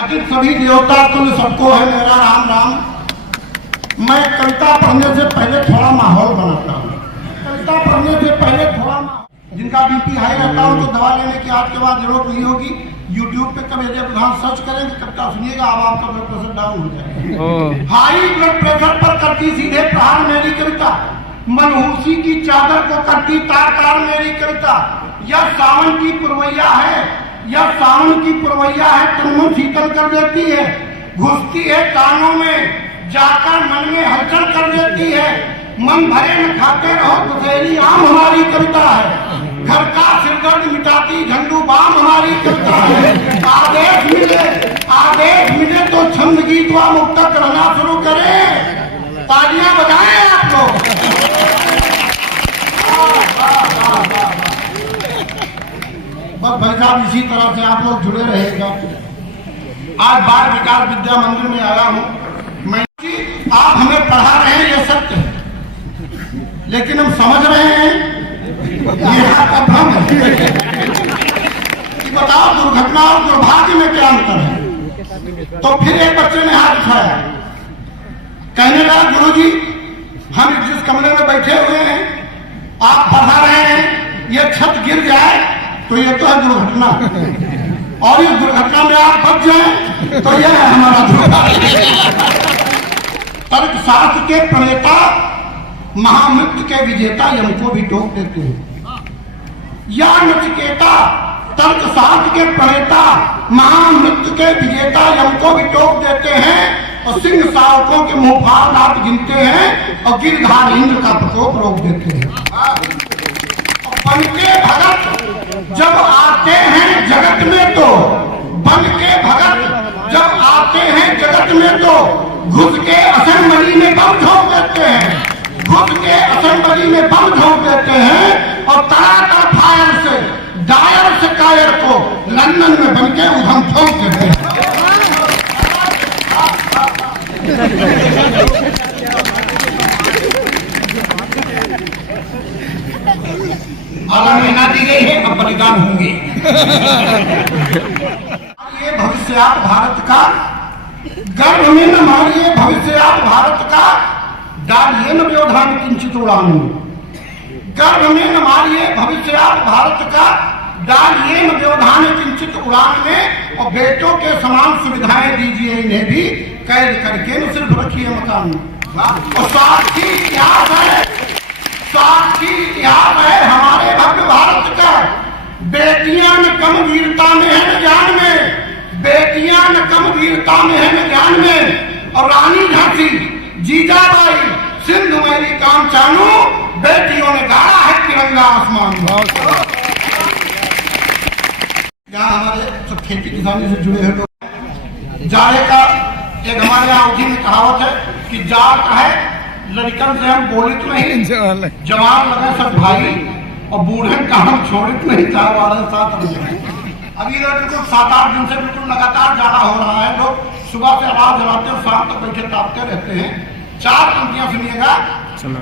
अतिथ सभी देवता तुल्य सबको है मेरा राम राम। मैं कविता पढ़ने से पहले थोड़ा माहौल बनाता हूँ। कविता पढ़ने से पहले थोड़ा जिनका बीपी हाई रहता हो तो दवा लेने की आपके बाद जरूरत नहीं होगी। यूट्यूब पे कमेडियन प्रधान सर्च करेंगे, कविता सुनिएगा, अब आपका ब्लड प्रेशर डाउन हो जाएगा। हाई ब्लड प्रेशर पर करती सीधे प्रहार मेरी कविता, मनहूसी की चादर को करती तार मेरी कविता। यह सावन की पुरवैया है, यह सावन की पुरवैया है, तन मन शीतल कर देती है, घुसती है कानों में जाकर मन में हलचल कर देती है। मन भरे न खाते रहो दुधेली आम हमारी कविता है, घर का सिरदर्द मिटाती झंडू बाम हमारी कविता है। आदेश मिले तो छंद गीत व मुक्तक रहना शुरू करें, तालियां बजाएं आप लोग। बस भाई साहब इसी तरह से आप लोग जुड़े रहेगा। आज बाल विकास विद्या मंदिर में आया हूँ मैं। आप हमें पढ़ा रहे हैं ये सत्य है, लेकिन हम समझ रहे हैं ये आपका भ्रम है। कि बताओ दुर्घटना और दुर्भाग्य में क्या अंतर है। तो फिर एक बच्चे ने हाथ उठाया, कहने लगा गुरुजी हम जिस कमरे में बैठे हुए हैं आप पढ़ा रहे हैं, ये छत गिर जाए तो ये तो है दुर्घटना, और इस दुर्घटना में आप बच जाए तो यह है हमारा दुर्भाग्य। तर्कशास्त्र के प्रणेता महामृत्यु के विजेता यम को भी टोक देते हैं। या नचिकेता तर्कशास्त्र के प्रणेता महामृत्यु के विजेता यम को भी टोक देते हैं, और सिंह शावकों के मुंह फाड़ दांत गिनते हैं, और गिरधार इंद्र का प्रकोप रोक देते हैं। बन के भगत जब आते हैं जगत में तो, बन के भगत जब आते हैं जगत में तो घुस के असेंबली में बम झोंक देते हैं, घुस के असेंबली में बम झोंक देते हैं, और तड़ातड़ फायर से डायर से कायर को लंदन में बन के उधम ठोक देते हैं। आधा महीना दी गई है, अब बलिदान होंगे। ये भविष्यात भारत का गर्भ में न मारिए, भविष्यात भारत का डालिए न व्यवधान किंचित उड़ान में। गर्भ में न मारिए भविष्यात भारत का डालिए न व्यवधान किंचित उड़ान में, और बेटों के समान सुविधाएं दीजिए इन्हें भी, कैद करके न सिर्फ रखिए मकान में। और साक्षी इतिहास है, साक्षी इतिहास है हमारे भव्य भारत का। बेटियां न कम वीरता में है न ज्ञान में, बेटियां न कम वीरता में है न ज्ञान में, और रानी झांसी जीजाबाई सिंधु मेरी कामचानू, बेटियों ने गाड़ा है तिरंगा आसमान में। यहाँ हमारे सब खेती किसानी से जुड़े हुए लोग, जाड़े का एक हमारे यहाँ उठी में कहावत है कि जाड़ का है लड़कन से हम बोलित नहीं, जवान लगे सब भाई, और बूढ़े का हम छोड़ित नहीं, चार वाले साथ रहे। अभी बिल्कुल 7-8 दिन से बिल्कुल लगातार जाड़ा हो रहा है। लोग सुबह से आवाज जलाते और शाम तक बैठे तापते रहते हैं। 4 पंक्तियां सुनिएगा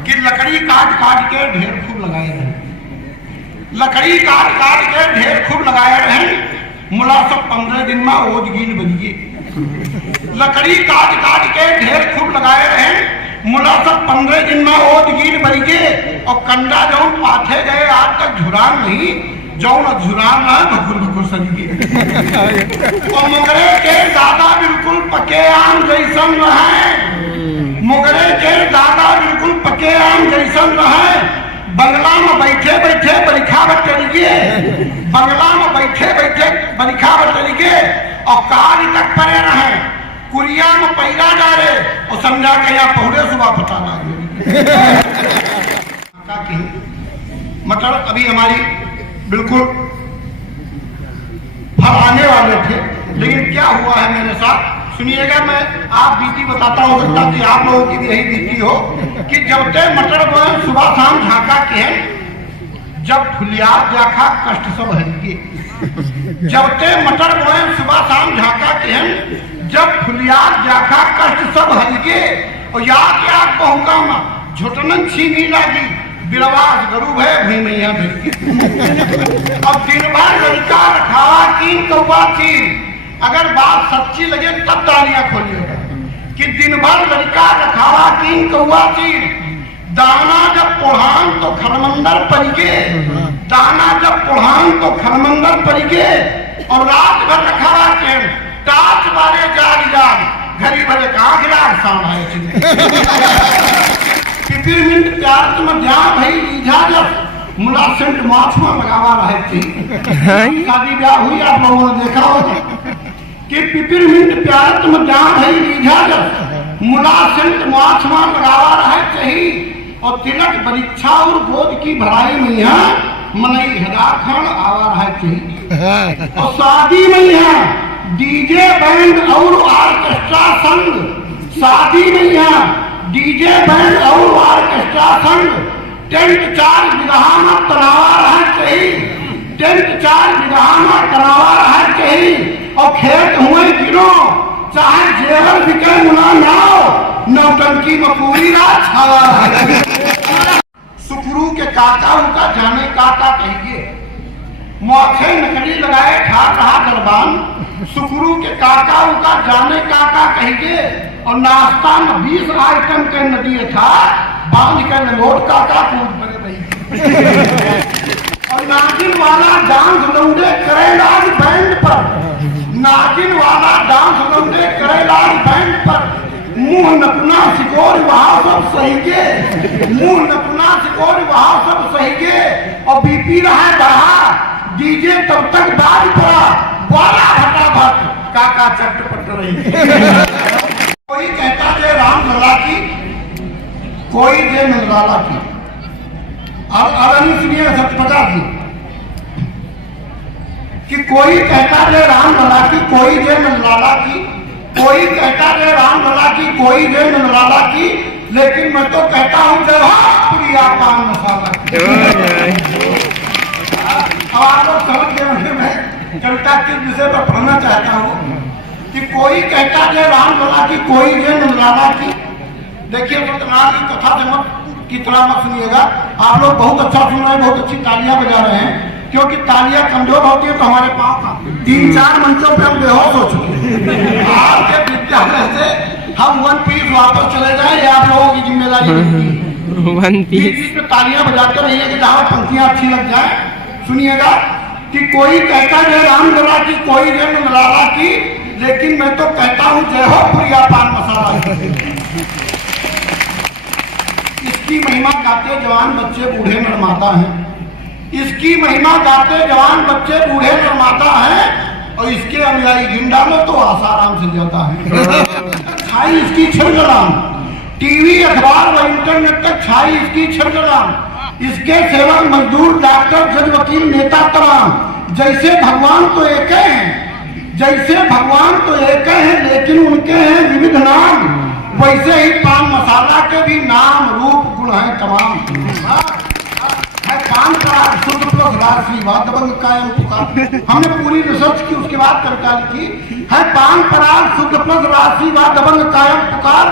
कि लकड़ी काट काट के ढेर खूब लगाए रहे, लकड़ी काट काट के ढेर खूब लगाए रहे, मुला सब 15 दिन में ओज गील बनिए। लकड़ी काट काट के ढेर खूब लगाए रहे, मुला सब 15 दिन में ओज गील बनिए, और कंडा जौन पाथे गए आज तक झुरान नहीं, जौन झुरान है भकुर भकुर सरिए। और मुगरे के दादा बिल्कुल पके आम जैसन रहे, मुगरे के दादा बिल्कुल पके आम जैसन रहे, बंगला में बैठे बैठे बरिखा बटलिए, बंगला में बैठे बैठे बरिखा बटलिए, और काज तक पड़े रहे, कुरिया में पैरा डाले, और समझा के यहाँ पहुरे सुबह पता लगे। मतलब अभी हमारी बिल्कुल फल आने वाले थे, लेकिन क्या हुआ है मेरे साथ सुनिएगा। मैं आप बीती बताता हूँ, ताकि आप लोगों की भी यही बीती हो कि जब ते मटर बोए सुबह शाम झाका के, जब फुलियार जाखा कष्ट सब हरिए। जब ते मटर बोए सुबह शाम झाका के, जब फुलियार जाखा कष्ट सब हरिए, और या क्या कहूँगा झुटनन छीनी लागी, बिरवास गरूब है भई मैया देखी। अब दिन भर लड़का रखा 3 कौवा थी, अगर बात सच्ची लगे तब तालियां खोलिएगा कि दिन भर लड़का रखावा किंग कौआ चीर, दाना जब पुढ़ान तो खरमंदर परिके, दाना जब पुढ़ान तो खरमंदर परिके, और रात भर रखावा के टाच बारे जाग जाग घड़ी भरे कहा गिरा साउंड है पिपरमिंट प्यार तुम ध्यान भई लीझा जब मुला सेंट माछमा लगावा रहे थी। शादी ब्याह हुई आप लोगों ने देखा होगा कि पिपरमिंट प्यार तुम ध्यान भई लीझा जब मुला सेंट माछमा लगावा रहे थी, और तिलक परीक्षा और गोद की भराई में यहाँ मनई हदाखण आवा रहे थी। और शादी में यहाँ डीजे बैंड और ऑर्केस्ट्रा संग, शादी में यहाँ डीजे बैंड और ऑर्केस्ट्रा संग, टेंट 4 बिगहा में तनावा रहे चाहिए, टेंट 4 बिगहा में तनावा रहे चाहिए, और खेत हुए गिरो चाहे जेवर बिके मुना नाव, नौटंकी में पूरी रात छावा रहे। सुखरू के काका उनका जाने काका कहिए, मौके नकली लगाए ठाक रहा दरबान, सुखरू के काका उनका जाने काका कहिए, और नाश्ता में 20 आइटम के नदी था, बांध के लंगोट काका कूद पड़े रही। और नागिन वाला डांस लौंडे करेलाज बैंड पर, नागिन वाला डांस लौंडे करेलाज बैंड पर, मुंह नपना सिकोर वहां सब सही के, मुंह नपना सिकोर वहां सब सही के, और बीपी रहा बढ़ा डीजे तब तक बाज पड़ा, वाला फटाफट काका चटपट रही। कोई कहता है राम लला की, कोई दे नंदलाला की, और अरनी सुनिए सतपटा की कि कोई कहता है राम लला की, कोई दे नंदलाला की, कोई कहता है राम लला की, कोई दे नंदलाला की, लेकिन मैं तो कहता हूं प्रिया पान मसाला की। अब आप लोग समझ गए मैं कविता किस विषय पर पढ़ना चाहता हूँ कि कोई कहता है राम लला की, कोई दे नंदलाला की। देखिए सत्यनारायण की कथा से मत की तरह मत सुनिएगा, आप लोग बहुत अच्छा सुन रहे हैं, बहुत अच्छी तालियां बजा रहे हैं, क्योंकि तालियां कमजोर होती है तो हमारे पाँव का 3-4 मंचों पे हम बेहोश हो चुके। आपके विद्यालय से हम 1 पीस वापस चले जाए, ये आप लोगों की जिम्मेदारी है। 1 पीस पे तालियां बजाते रहिए कि जहाँ पंक्तियां अच्छी लग जाए। सुनिएगा कि कोई कहता है राम लला की, कोई जय नंदलाला की, लेकिन मैं तो कहता हूँ जय हो प्रिया पान मसाला। इसकी महिमा गाते जवान बच्चे बूढ़े नरमाता हैं, इसकी महिमा गाते जवान बच्चे बूढ़े नरमाता हैं, और इसके अनुयायी गिंडा में तो आसाराम से जाता है। छाई इसकी छिड़गलाम, टीवी अखबार व इंटरनेट तक छाई इसकी छिड़गलाम, इसके सेवक मजदूर डॉक्टर जज वकील नेता तमाम, जैसे भगवान तो एक हैं, जैसे भगवान तो एक हैं, लेकिन उनके हैं विविध नाम, वैसे ही पान मसाला के भी नाम रूप गुण हैं तमाम। है पान पराग शुद्ध प्लस राशि वादबंग कायम पुकार, हमने पूरी रिसर्च की उसके बाद कविता लिखी है। पान पराग शुद्ध प्लस राशि वादबंग कायम पुकार,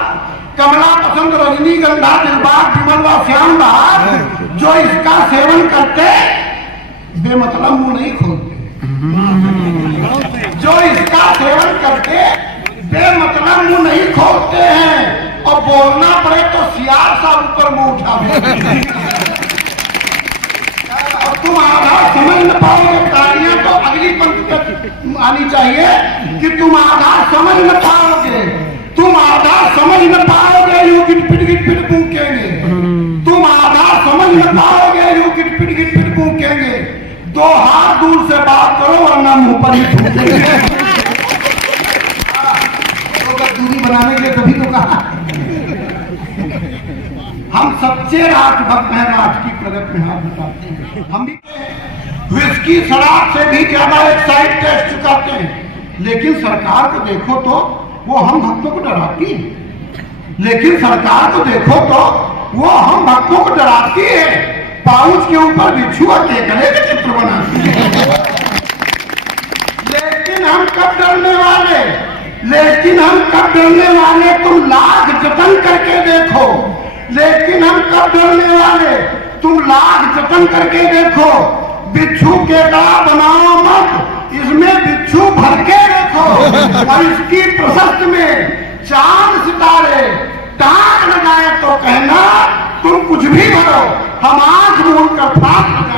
कमला पसंद रजनीगंधा दिलबाग विमल व श्याम बहार, जो इसका सेवन करते बेमतलब मुंह नहीं खोलते, जो इसका सेवन करते बेमतलब मुंह नहीं खोलते हैं, और बोलना पड़े तो सियार सा ऊपर मुंह उठा। और तुम आधा समझ न पाओगे, तालियां तो अगली पंक्ति तक आनी चाहिए कि तुम आधा समझ न पाओगे, तुम आधा समझ न पाओगे, यूं गिट पिट फूकेंगे, तुम आधा समझ न पाओगे, यूं गिट पिट फूकेंगे, 2 हाथ दूर से बात करो वरना मुंह पर ही फूकेंगे। दूरी बनाने के लिए तभी तो कहा हम सच्चे राष्ट्र भक्त हैं, राष्ट्र की प्रगति में हाथ उठाते हैं। हम भी विस्की शराब से भी ज्यादा एक्साइड टेस्ट चुकाते हैं, लेकिन सरकार को देखो तो वो हम भक्तों को डराती है, लेकिन सरकार को देखो तो वो हम भक्तों को डराती है, पाउच के ऊपर बिच्छुआ के गले का चित्र बनाती है। लेकिन हम कब डरने वाले, लेकिन हम कब डरने वाले, तुम लाख जतन करके देखो, लेकिन हम कब डरने वाले, तुम लाख जतन करके देखो, बिच्छू के गला बनाओ मत, इसमें बिच्छू भर के देखो और इसकी प्रशस्त में चांद सितारे टाक लगाए तो कहना तुम कुछ भी भरो, हम आंख मूंद कर फाक